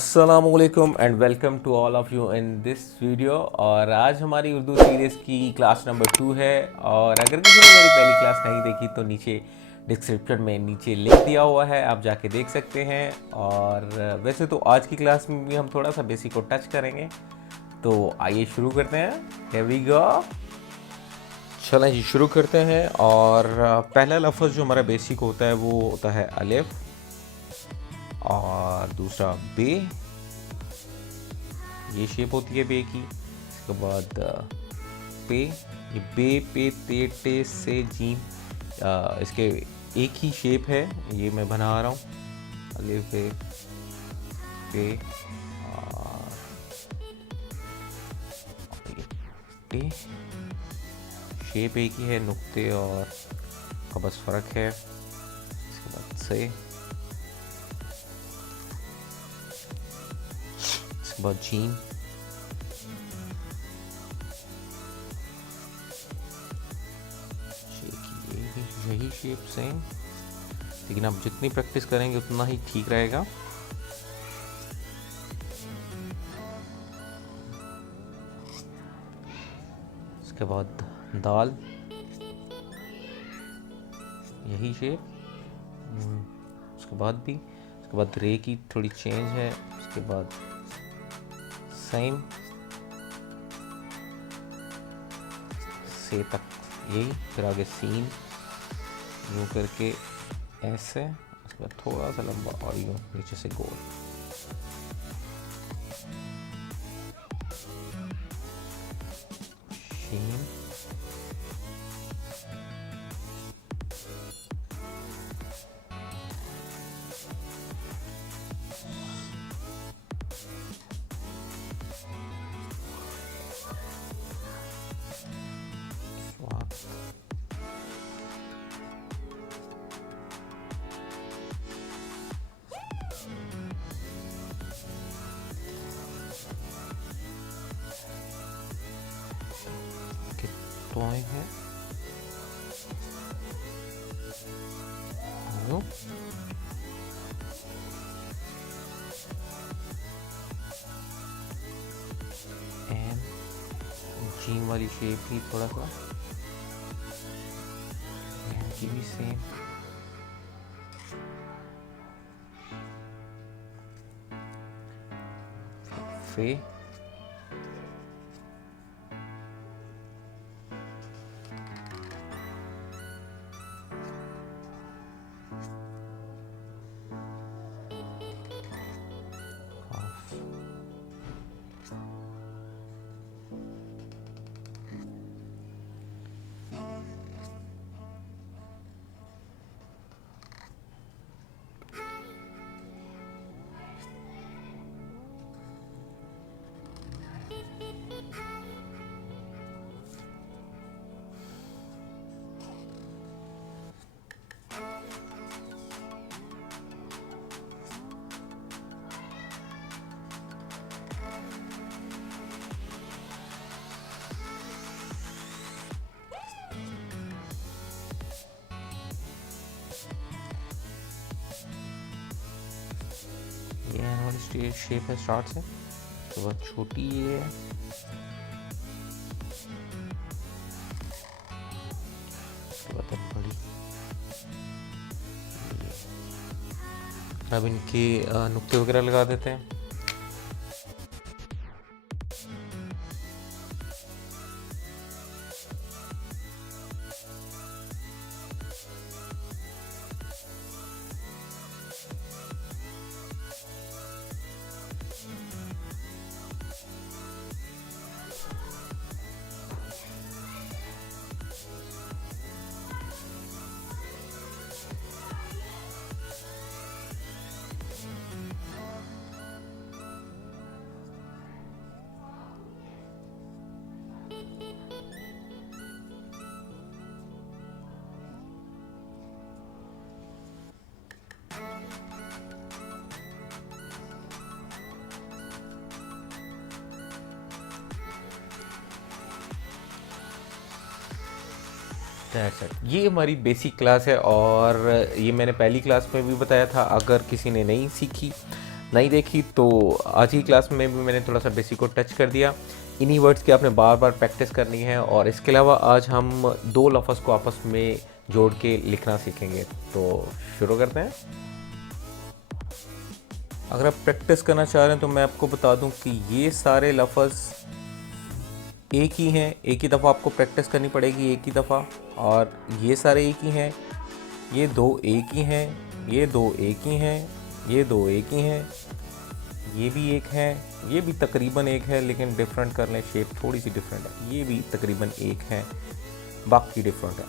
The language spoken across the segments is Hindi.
अस्सलामुअलैकुम and welcome to all of you in this video. और आज हमारी उर्दू सीरीज़ की क्लास नंबर 2 है। और अगर किसी ने मेरी पहली क्लास नहीं देखी तो नीचे डिस्क्रिप्शन में नीचे लिंक दिया हुआ है, आप जाके देख सकते हैं। और वैसे तो आज की क्लास में भी हम थोड़ा सा बेसिक को टच करेंगे, तो आइए शुरू करते हैं। Here we go. चलें जी, शुरू करते हैं। और पहला लफ्ज़ जो हमारा बेसिक होता है वो होता है अलिफ, और दूसरा बे, ये शेप होती है बे की। इसके बाद पे, ये बे पे ते टे से जीम, इसके एक ही शेप है, ये मैं बना रहा हूँ। अलिफ बे पे और टे, शेप एक ही है, नुक्ते और का बस फ़र्क है। इसके बाद से, इसके बाद जीम, यही शेप सेम, लेकिन आप जितनी प्रैक्टिस करेंगे उतना ही ठीक रहेगा। इसके बाद दाल, यही शेप, उसके बाद भी, उसके बाद रे की थोड़ी चेंज है, उसके बाद सेम से तक यही, फिर आगे सीन यूँ करके ऐसे, उसके बाद थोड़ा सा लंबा और यूँ नीचे से गोल। शीन, टॉइंग है, एंड जीम वाली शेप ही थोड़ा सा की भी सेम। फे, ये वाली शेप है स्टार्ट से, तो बहुत छोटी ये है, बहुत बड़ी। अब इनके नुक्ते वगैरह लगा देते हैं। दैट्स इट, ये हमारी बेसिक क्लास है। और ये मैंने पहली क्लास में भी बताया था, अगर किसी ने नहीं सीखी नहीं देखी तो आज की क्लास में भी मैंने थोड़ा सा बेसिक को टच कर दिया। इन्हीं वर्ड्स की आपने बार बार प्रैक्टिस करनी है। और इसके अलावा आज हम दो लफ्ज़ को आपस में जोड़ के लिखना सीखेंगे। तो शुरू करते हैं। अगर आप प्रैक्टिस करना चाह रहे हैं तो मैं आपको बता दूं कि ये सारे लफ्ज़ एक ही हैं, एक ही दफ़ा आपको प्रैक्टिस करनी पड़ेगी, एक ही दफ़ा। और ये सारे एक ही हैं, ये दो एक ही हैं, ये दो एक ही हैं, ये दो एक ही हैं, ये भी एक है, ये भी तकरीबन एक है, लेकिन डिफरेंट कर लें, शेप थोड़ी सी डिफरेंट है। ये भी तकरीबन एक है, बाकी डिफरेंट है।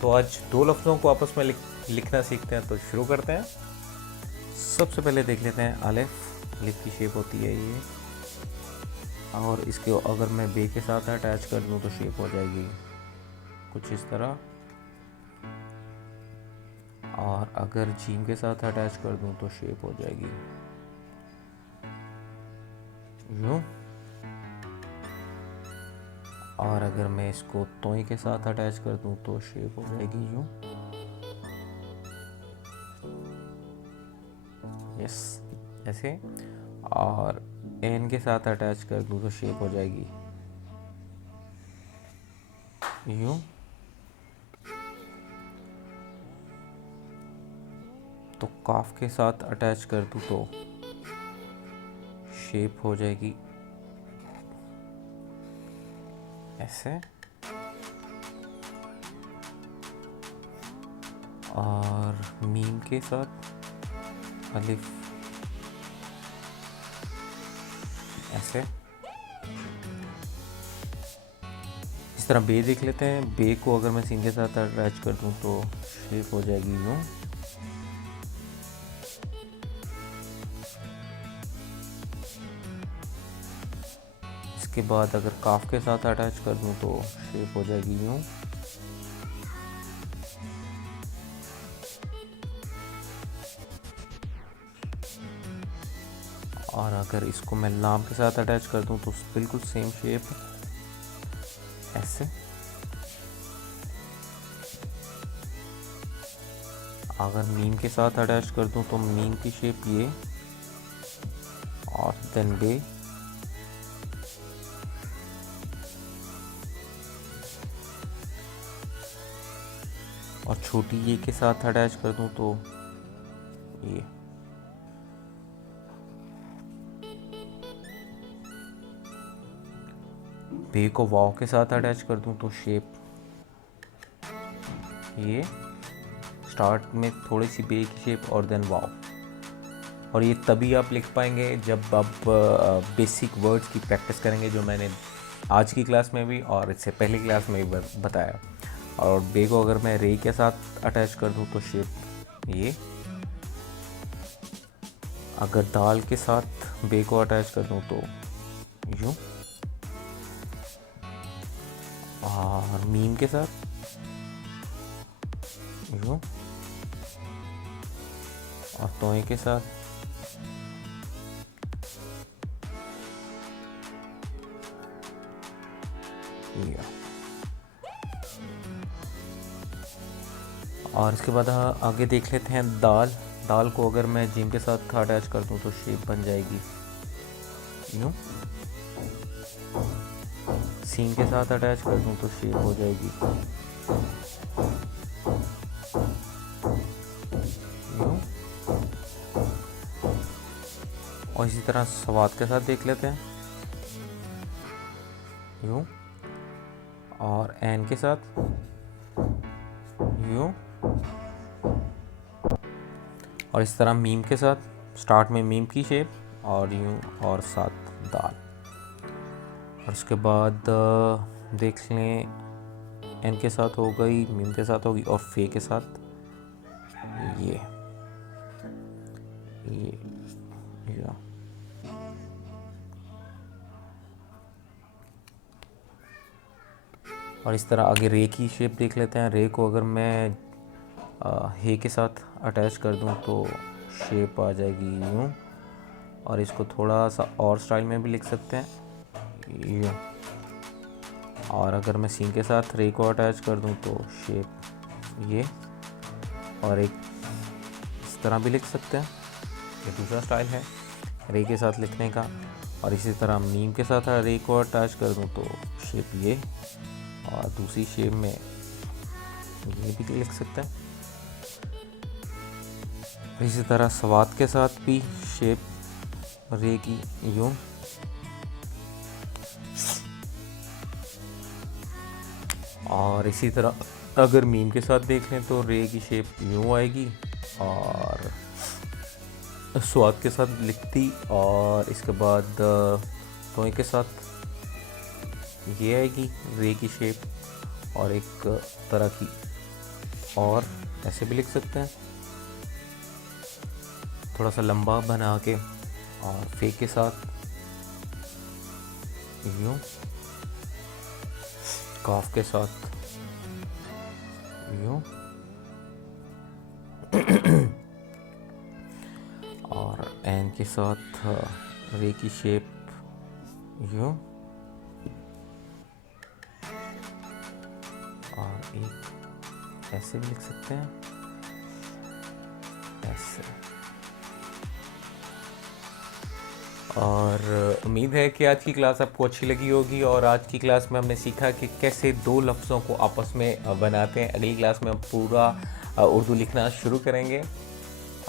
तो आज दो लफ्ज़ों को आपस में लिखना सीखते हैं। तो शुरू करते हैं। सबसे पहले देख लेते हैं अलिफ। अलिफ की शेप होती है ये, और इसके अगर मैं बे के साथ अटैच कर दूं तो शेप हो जाएगी कुछ इस तरह। और अगर जीम के साथ अटैच कर दूं तो शेप हो जाएगी यूं। और अगर मैं इसको तोई के साथ अटैच कर दूं तो शेप हो जाएगी यूं। यस, ऐसे। और एन के साथ अटैच कर दूं तो शेप हो जाएगी यूं। तो काफ के साथ अटैच कर दूं तो शेप हो जाएगी ऐसे। और मीम के साथ अलिफ ऐसे। इस तरह बे देख लेते हैं। बे को अगर मैं सीन के साथ अटैच कर दूं तो शेप हो जाएगी यूं। इसके बाद अगर काफ के साथ अटैच कर दूं तो शेप हो जाएगी यूं। और अगर इसको मैं लाम के साथ अटैच कर दूं तो बिल्कुल सेम शेप ऐसे। अगर मीम के साथ अटैच कर दूं तो मीम की शेप ये, और देन बे। और छोटी ये के साथ अटैच कर दूं तो ये। बे को वाव के साथ अटैच कर दूं तो शेप ये। स्टार्ट में थोड़ी सी बे की शेप और देन वाव। और ये तभी आप लिख पाएंगे जब आप बेसिक वर्ड्स की प्रैक्टिस करेंगे, जो मैंने आज की क्लास में भी और इससे पहली क्लास में भी बताया। और बे को अगर मैं रे के साथ अटैच कर दूं तो शेप ये। अगर दाल के साथ बे को अटैच कर दूं तो यूं। और मीम के साथ यूं। और तोय के साथ या। और इसके बाद आगे देख लेते हैं दाल। दाल को अगर मैं जीम के साथ अटैच कर दूं तो शेप बन जाएगी यूं। सीन के साथ अटैच कर दूं तो शेप हो जाएगी यूं। और इसी तरह सवाद के साथ देख लेते हैं यूं। और एन के साथ यूं। और इस तरह मीम के साथ, स्टार्ट में मीम की शेप और यूं, और साथ दाल। और उसके बाद देख लें, एन के साथ हो गई, मीम के साथ होगी, और फे के साथ ये या। और इस तरह आगे रे की शेप देख लेते हैं। रे को अगर मैं हे के साथ अटैच कर दूं तो शेप आ जाएगी यूं। और इसको थोड़ा सा और स्टाइल में भी लिख सकते हैं यूं। और अगर मैं सीन के साथ रे को अटैच कर दूं तो शेप ये। और एक इस तरह भी लिख सकते हैं, ये दूसरा स्टाइल है रे के साथ लिखने का। और इसी तरह मीम के साथ रे को अटैच कर दूँ तो शेप ये, और दूसरी शेप में ये भी लिख सकते हैं। इसी तरह सवात के साथ भी शेप रे की यूँ, और इसी तरह अगर मीम के साथ देख लें तो रे की शेप यूँ आएगी, और स्वाद के साथ लिखती, और इसके बाद टोए के साथ ये आएगी रे की शेप, और एक तरह की, और ऐसे भी लिख सकते हैं थोड़ा सा लंबा बना के, और फे के साथ यूँ, काफ के साथ यूँ, और एन के साथ रे की शेप यूँ, और एक ऐसे भी लिख सकते हैं, ऐसे। और उम्मीद है कि आज की क्लास आपको अच्छी लगी होगी, और आज की क्लास में हमने सीखा कि कैसे दो लफ्ज़ों को आपस में बनाते हैं। अगली क्लास में हम पूरा उर्दू लिखना शुरू करेंगे।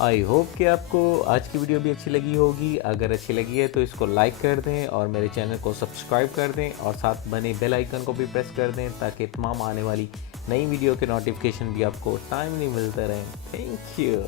आई होप कि आपको आज की वीडियो भी अच्छी लगी होगी। अगर अच्छी लगी है तो इसको लाइक कर दें और मेरे चैनल को सब्सक्राइब कर दें, और साथ बने बेल आइकन को भी प्रेस कर दें ताकि तमाम आने वाली नई वीडियो के नोटिफिकेशन भी आपको टाइमली मिलते रहें। Thank you.